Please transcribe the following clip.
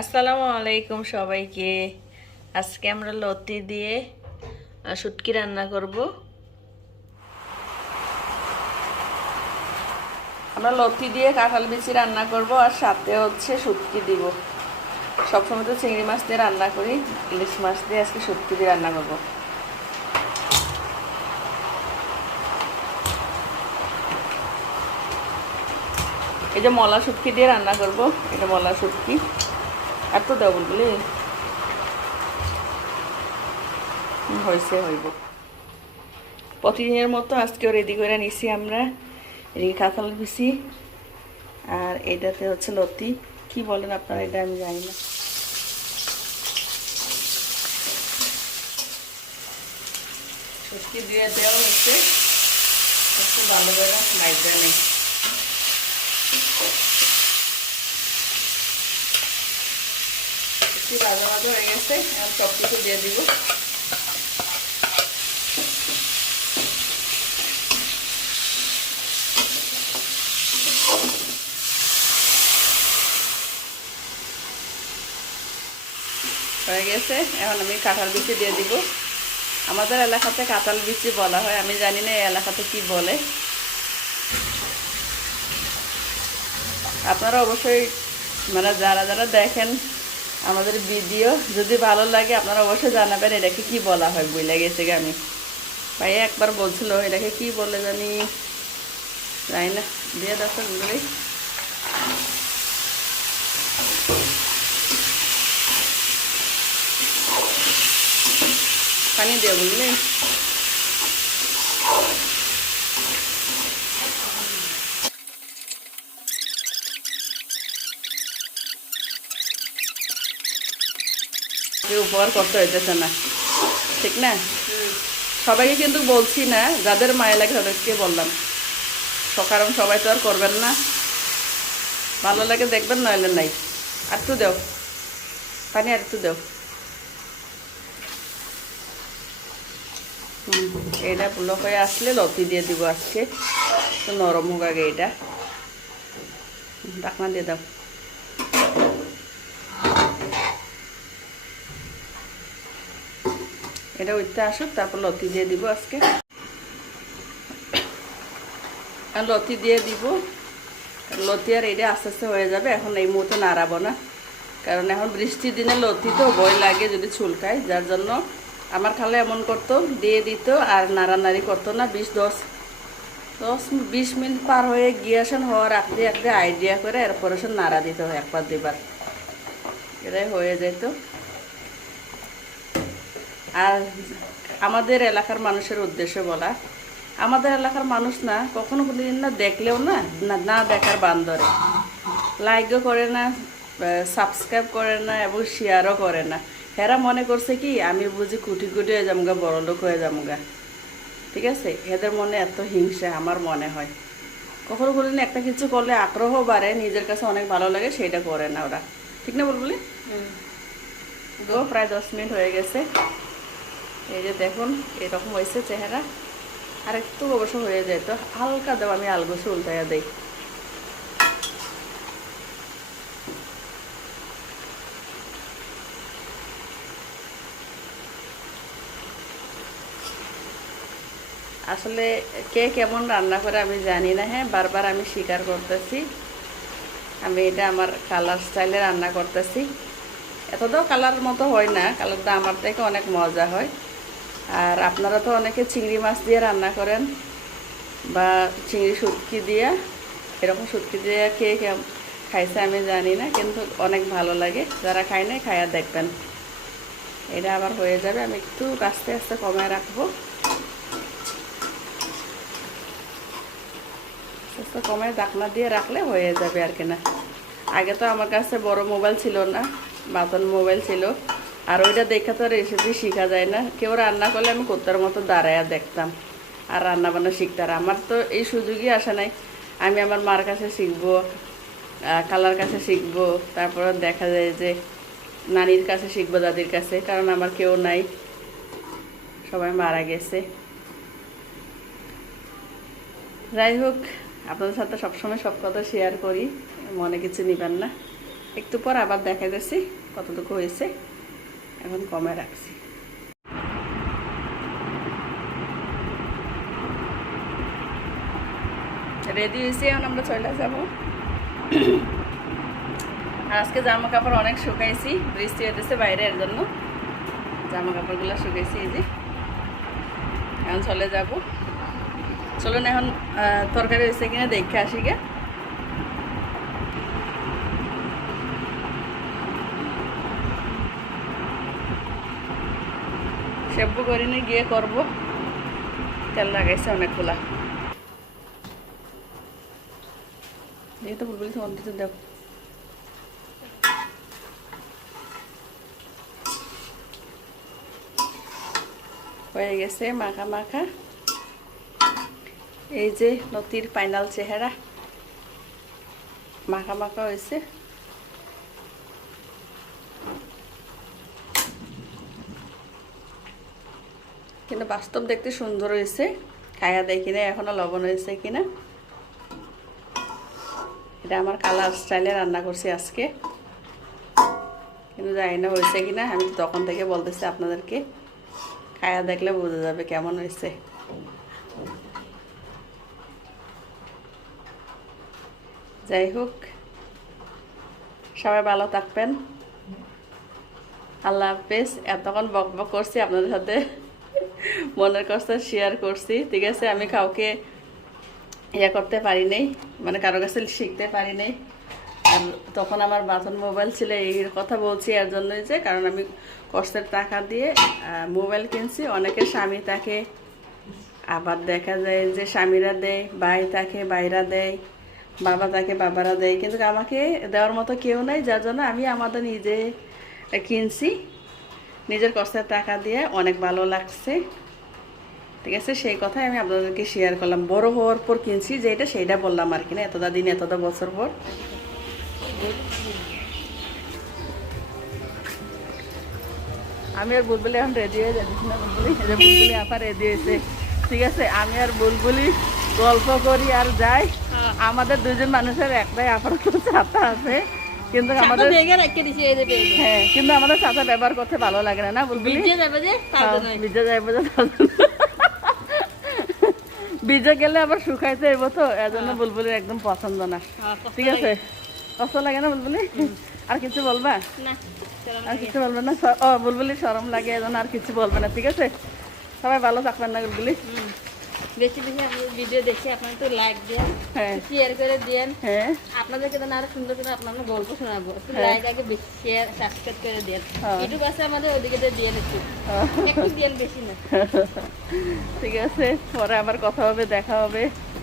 আসসালামু আলাইকুম সবাইকে। আজকে আমরা লতি দিয়ে শুটকি রান্না করব। আমরা লতি দিয়ে কাঁঠাল বিচি রান্না করব আর সাথে হচ্ছে শুটকি দিব। সবসময় তো চিংড়ি মাছ দিয়ে রান্না করি, ইলিশ মাছ দিয়ে আজকে শুটকি দিয়ে রান্না করব। এই যে মলা শুটকি দিয়ে রান্না করব, এটা মলা শুটকি। আর তো দেবো বলি। হয়েছে হইব প্রতিদিনের মতো আজকেও রেডি করে নিছি আমরা। এদিকে কাঁঠাল পিসি আর এটাতে হচ্ছে লতি। কি বলেন আপনারা, এটা আমি জানি না। দেওয়া হচ্ছে ভালো করে লাইটটা নেই। একটু ভাজা ভাজা হয়ে গেছে আর সব কিছু দিয়ে দিব। হয়ে গেছে, এখন আমি কাঁঠাল বিচি দিয়ে দিব। আমাদের এলাকাতে কাঁঠাল বিচি বলা হয়, আমি জানি না এই এলাকাতে কি বলে। আপনারা অবশ্যই মানে যারা যারা দেখেন আমাদের ভিডিও যদি ভালো লাগে, আপনারা অবশ্যই জানাবেন এটাকে কি বলা হয়। বই গেছে আমি। ভাই একবার বলছিল, এটাকে কি বলে জানি? জানি না, দিয়ে দেখো বলি পানি দিয়ে বুঝলি কেউ উপকার করতে হইতেছে না। ঠিক না? সবাইকে কিন্তু বলছি না, যাদের মায়া লাগে তাদেরকে বললাম। কারণ সবাই তো আর করবেন না। ভালো লাগে দেখবেন, নইলে নাই। আর একটু দেও। পানি আর একটু দেও। এটা পুলক হয়ে আসলে লতি দিয়ে দিব আজকে। নরম হোক আগে এটা ঢাকনা দিয়ে দাও। এটা উঠতে আসুক, তারপর লতি দিয়ে দিব আজকে। আর লতি দিয়ে দিব। লতি আর এটা আস্তে আস্তে হয়ে যাবে, এখন এই মুহূর্তে নাড়াবো না। কারণ এখন বৃষ্টির দিনে লতি তো ভয় লাগে যদি চুলকায়, যার জন্য আমার খালে এমন করতো, দিয়ে দিত আর নাড়ানাড়ি করতো না, বিশ দশ দশ, বিশ মিনিট পার হয়ে গিয়েছেন, হওয়ার রাখতে রাখতে আইডিয়া করে এরপরে সে নাড়া দিতে একবার দুবার এটাই হয়ে যেত। আর আমাদের এলাকার মানুষের উদ্দেশ্যে বলা। আমাদের এলাকার মানুষ না কখনো কোনোদিন না দেখলেও না না- না দেখার বান্দরে লাইকও করে না সাবস্ক্রাইব করে না এবং শেয়ারও করে না। হেরা মনে করছে কি আমি বুঝি কুটি কুটি হয়ে যামগা বড় লোক হয়ে যামগা। ঠিক আছে? এদের মনে এত হিংসা আমার মনে হয়। কখনো কোনোদিন একটা কিছু করলে আগ্রহ বাড়ে নিজের কাছে অনেক ভালো লাগে সেটা করে না ওরা। ঠিক না বলবলি? গো প্রায় দশ মিনিট হয়ে গেছে। এই যে দেখুন, এরকম হয়েছে চেহারা। আর একটু অবশ্য হয়ে যায় তো, হালকা দেব আমি আলগোছে উল্টাইয়া দেই। আসলে কে কেমন রান্না করে আমি জানি না হ্যাঁ বারবার আমি স্বীকার করতেছি। আমি এটা আমার কালার স্টাইলে রান্না করতেছি। এতটাও কালার মতো হয় না, কালারটা আমার থেকে অনেক মজা হয়। আর আপনারা তো অনেকে চিংড়ি মাছ দিয়ে রান্না করেন বা চিংড়ি শুটকি দিয়ে, এরকম শুটকি দিয়ে কে কে খাইছে আমি জানি না, কিন্তু অনেক ভালো লাগে। যারা খায় না খায়া দেখবেন। এটা আবার হয়ে যাবে, আমি একটু আস্তে আস্তে কমায় রাখব। আস্তে কমায় ডাকনা দিয়ে রাখলে হয়ে যাবে আর কি না। আগে তো আমার কাছে বড় মোবাইল ছিল না বাতন মোবাইল ছিল। আর ওইটা দেখে তো রেসিপি শেখা যায় না। কেউ রান্না করলে আমি কোত্তার মতো দাঁড়ায়া দেখতাম। আর রান্না বান্না শিখতে আর আমার তো এই সুযোগই আসে নাই। আমি আমার মার কাছে শিখব কালার কাছে শিখব, তারপরে দেখা যায় যে নানির কাছে শিখব, দাদির কাছে, কারণ আমার কেউ নাই। সবাই মারা গেছে। যাই হোক, আপনাদের সাথে সবসময় সব কথা শেয়ার করি। মনে কিছু নিবেন না। একটু পর আবার দেখা যাচ্ছি কতটুকু হয়েছে। এখন কমে রাখছি। রেডি হয়েছি, এখন আমরা চলে যাব। আর আজকে জামা কাপড় অনেক শুকাইছি, বৃষ্টি হতেছে বাইরে এর জন্য। জামা কাপড়গুলো শুকাইছি এই যে। এখন চলে যাব। চলুন এখন তরকারি হয়েছে কিনা দেখে আসি গে। সেব্বু করিনি গিয়ে করব। তেল লাগাইছে অনেকগুলা এই তো বলবি তখন দিতে হয়ে গেছে মাখা মাখা। এই যে নদীর ফাইনাল চেহারা। মাখা মাখা হয়েছে। কিন্তু বাস্তব দেখতে সুন্দর হয়েছে। খায়া দেখি না এখনও লবণ হয়েছে কিনা। এটা আমার কালার স্টাইলে রান্না করছি আজকে। কিন্তু জানি না হয়েছে কিনা, আমি তখন থেকে বলতেছি আপনাদেরকে। খায়া দেখলে বোঝা যাবে কেমন হয়েছে। যাই হোক, সবাই ভালো থাকবেন। আল্লাহ হাফেজ, এতক্ষণ বক বক করছি আপনাদের সাথে। মনের কষ্ট শেয়ার করছি। ঠিক আছে, আমি কাউকে ইয়া করতে পারি নাই মানে কারও কাছে শিখতে পারি নাই। আর তখন আমার বাথন মোবাইল ছিল, এই কথা বলছি এর জন্যই যে, কারণ আমি কষ্টের টাকা দিয়ে মোবাইল কিনছি। অনেকে স্বামী তাকে আবার দেখা যায় যে স্বামীরা দেয়, ভাই তাকে বাইরা দেয়, বাবা তাকে বাবারা দেয়। কিন্তু আমাকে দেওয়ার মতো কেউ নাই, যার জন্য আমি আমাদের নিজে কিনছি। নিজের কষ্টের টাকা দিয়ে অনেক ভালো লাগছে। ঠিক আছে? সেই কথাই আমি আপনাদেরকে শেয়ার করলাম। বড় হওয়ার পর কিনছি যেটা সেইটা বললাম আর কি না এতটা দিন এতটা বছর পর। আমি আর বুলবুলি এখন রেডি হয়ে যাচ্ছি না বুলবুলি? বুলবুলি আপা রেডি হয়েছে। ঠিক আছে? আমি আর বুলবুলি গল্প করি আর যাই। আমাদের দুজন মানুষের একটাই আপাতত ছাতা আছে। কিন্তু আমাদের হ্যাঁ কিন্তু আমাদের ছাতা ব্যবহার করতে ভালো লাগে না না বুলবুলি ভিজে যাইব যে। ভিজে গেলে আবার শুকাইতে এবো তো এর জন্য বুলবুলির একদম পছন্দ না। ঠিক আছে? কষ্ট লাগে না বুলবুলি? আর কিছু বলবা? আর কিছু বলবে না? ও বুলবুলি সরম লাগে এজন্য আর কিছু বলবে না ঠিক আছে? সবাই ভালো থাকবেন না বুলবুলি? বেশি বেশি ভিডিও দেখে আপনারা তো লাইক দেন হ্যাঁ। শেয়ার করে দেন। হ্যাঁ। আপনাদেরকে তো আরও সুন্দর করে আপনার গল্প শোনাবো। একটু হ্যাঁ। লাইক আগে বেশি শেয়ার সাবস্ক্রাইব করে দেন। হ্যাঁ। ইউটিউব আছে আমাদের ওদিকে দিয়ে একটু। একটু দেন বেশি না। ঠিক আছে পরে আবার কথা হবে দেখা হবে।